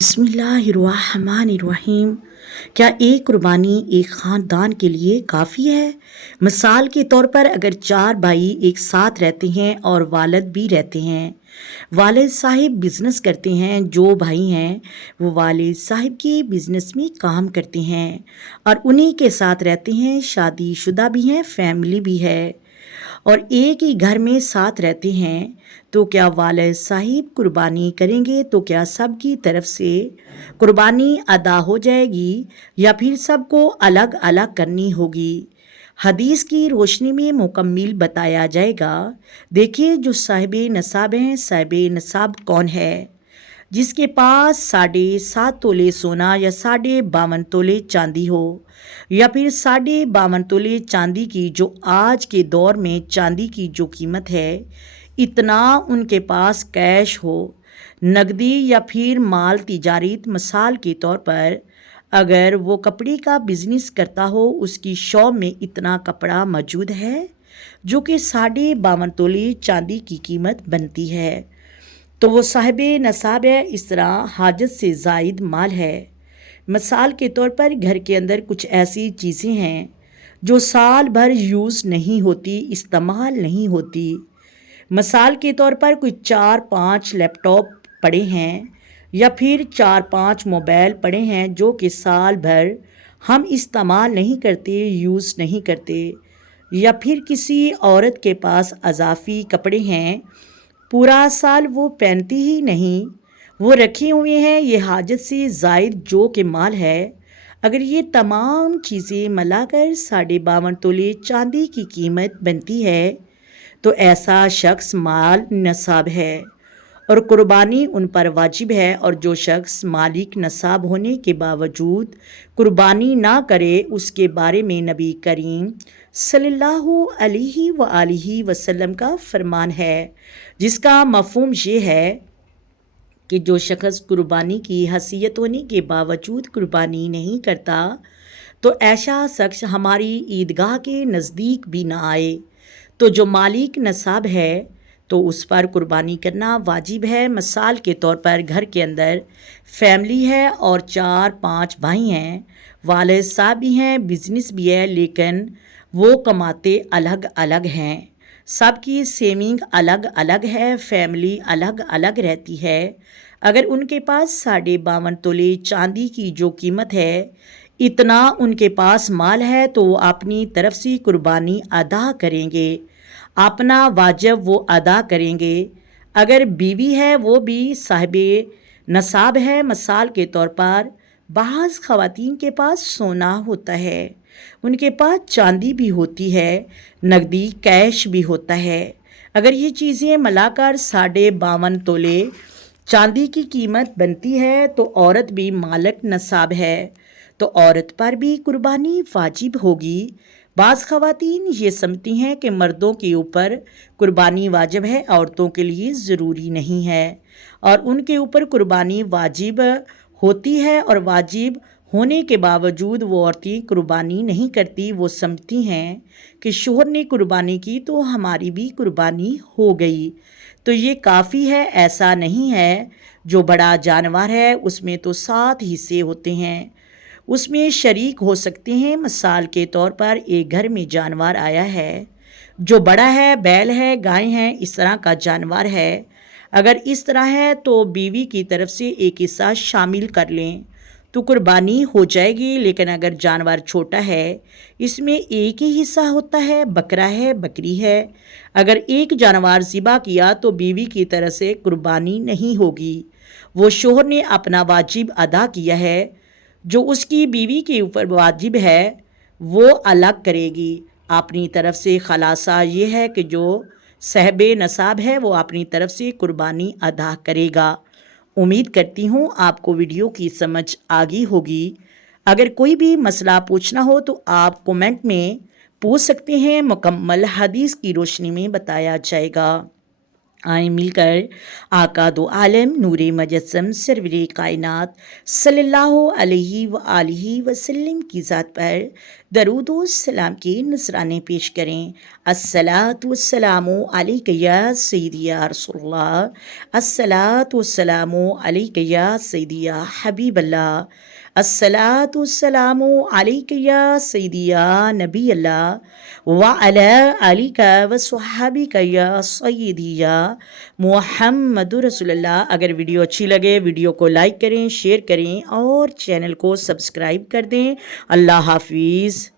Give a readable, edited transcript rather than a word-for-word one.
बिस्मिल्लाहिर्रहमानिर्रहीम। क्या एक कुर्बानी एक ख़ानदान के लिए काफ़ी है? मिसाल के तौर पर अगर चार भाई एक साथ रहते हैं और वालिद भी रहते हैं। वालिद साहिब बिज़नेस करते हैं, जो भाई हैं वो वालिद साहिब के बिज़नेस में काम करते हैं और उन्हीं के साथ रहते हैं, शादीशुदा भी हैं, फैमिली भी है और एक ही घर में साथ रहते हैं। तो क्या वालिद साहिब कुर्बानी करेंगे तो क्या सबकी तरफ से कुर्बानी अदा हो जाएगी या फिर सबको अलग अलग करनी होगी? हदीस की रोशनी में मुकम्मिल बताया जाएगा। देखिए, जो साहिब नसाब हैं, साहिब नसाब कौन है? जिसके पास 7.5 तोले सोना या 52.5 तोले चांदी हो, या फिर 52.5 तोले चांदी की, जो आज के दौर में चांदी की जो कीमत है, इतना उनके पास कैश हो, नकदी या फिर माल तिजारत। मिसाल के तौर पर अगर वो कपड़े का बिजनेस करता हो, उसकी शॉप में इतना कपड़ा मौजूद है जो कि 52.5 तोले चांदी की कीमत बनती है, तो वो साहिब नसाब है। इस तरह हाजत से ज़ायद माल है। मिसाल के तौर पर घर के अंदर कुछ ऐसी चीज़ें हैं जो साल भर यूज़ नहीं होती, इस्तेमाल नहीं होती। मिसाल के तौर पर कोई 4-5 लैपटॉप पड़े हैं या फिर 4-5 मोबाइल पड़े हैं जो कि साल भर हम इस्तेमाल नहीं करते, यूज़ नहीं करते। या फिर किसी औरत के पास अज़ाफ़ी कपड़े हैं, पूरा साल वो पहनती ही नहीं, वो रखे हुए हैं। ये हाजत से ज़ायद जो कि माल है, अगर ये तमाम चीज़ें मिलाकर 52.5 तोले चांदी की कीमत बनती है, तो ऐसा शख्स माल नसाब है और कुर्बानी उन पर वाजिब है। और जो शख्स मालिक नसाब होने के बावजूद कुर्बानी ना करे, उसके बारे में नबी करीम सल्लल्लाहु अलैहि वसल्लम का फरमान है, जिसका मफ़हूम ये है कि जो शख्स कुर्बानी की हैसियत होने के बावजूद कुर्बानी नहीं करता, तो ऐसा शख्स हमारी ईदगाह के नज़दीक भी ना आए। तो जो मालिक नसाब है तो उस पर कुर्बानी करना वाजिब है। मिसाल के तौर पर घर के अंदर फैमिली है और 4-5 भाई हैं, वालिद साहब भी हैं, बिजनेस भी है, लेकिन वो कमाते अलग अलग हैं, सबकी सेविंग अलग अलग है, फैमिली अलग अलग रहती है। अगर उनके पास 52.5 तोले चांदी की जो कीमत है, इतना उनके पास माल है, तो वो अपनी तरफ से कुर्बानी अदा करेंगे, अपना वाजिब वो अदा करेंगे। अगर बीवी है, वो भी साहिब नसाब है। मिसाल के तौर पर बाज़ ख़वातीन के पास सोना होता है, उनके पास चांदी भी होती है, नकदी कैश भी होता है। अगर ये चीज़ें मिलाकर 52.5 तोले चांदी की कीमत बनती है, तो औरत भी मालिक नसाब है, तो औरत पर भी कुर्बानी वाजिब होगी। बाज़ ख़वातीन ये समझती हैं कि मर्दों के ऊपर कुर्बानी वाजिब है, औरतों के लिए ज़रूरी नहीं है, और उनके ऊपर कुर्बानी वाजिब होती है और वाजिब होने के बावजूद वो औरतें कुर्बानी नहीं करती। वो समझती हैं कि शोहर ने कुर्बानी की तो हमारी भी कुर्बानी हो गई, तो ये काफ़ी है। ऐसा नहीं है, जो बड़ा जानवर है उसमें तो 7 हिस्से होते हैं, उसमें शरीक हो सकते हैं। मिसाल के तौर पर एक घर में जानवर आया है जो बड़ा है, बैल है, गाय है, इस तरह का जानवर है। अगर इस तरह है तो बीवी की तरफ से एक हिस्सा शामिल कर लें तो कुर्बानी हो जाएगी। लेकिन अगर जानवर छोटा है, इसमें एक ही हिस्सा होता है, बकरा है, बकरी है, अगर एक जानवर ज़िबा किया तो बीवी की तरफ से कुर्बानी नहीं होगी। वो शोहर ने अपना वाजिब अदा किया है, जो उसकी बीवी के ऊपर वाजिब है वो अलग करेगी। अपनी तरफ से खलासा ये है कि जो साहिब नसाब है वो अपनी तरफ से कुर्बानी अदा करेगा। उम्मीद करती हूँ आपको वीडियो की समझ आ गई होगी। अगर कोई भी मसला पूछना हो तो आप कमेंट में पूछ सकते हैं, मुकम्मल हदीस की रोशनी में बताया जाएगा। آئیں مل کر آقا دو عالم نور مجسم سرور کائنات صلی اللہ علیہ وآلہ وسلم کی ذات پر درود و سلام کے نذرانے پیش کریں۔ الصلاۃ والسلام علیک یا سیدی یا رسول اللہ، الصلاۃ والسلام علیک یا سیدی یا حبیب اللہ، الصلاۃ والسلام علیک یا سیدی یا نبی اللہ وعلی آلک وصحابک یا سیدی یا محمد رسول اللہ۔ اگر ویڈیو اچھی لگے ویڈیو کو لائک کریں، شیئر کریں اور چینل کو سبسکرائب کر دیں۔ اللہ حافظ۔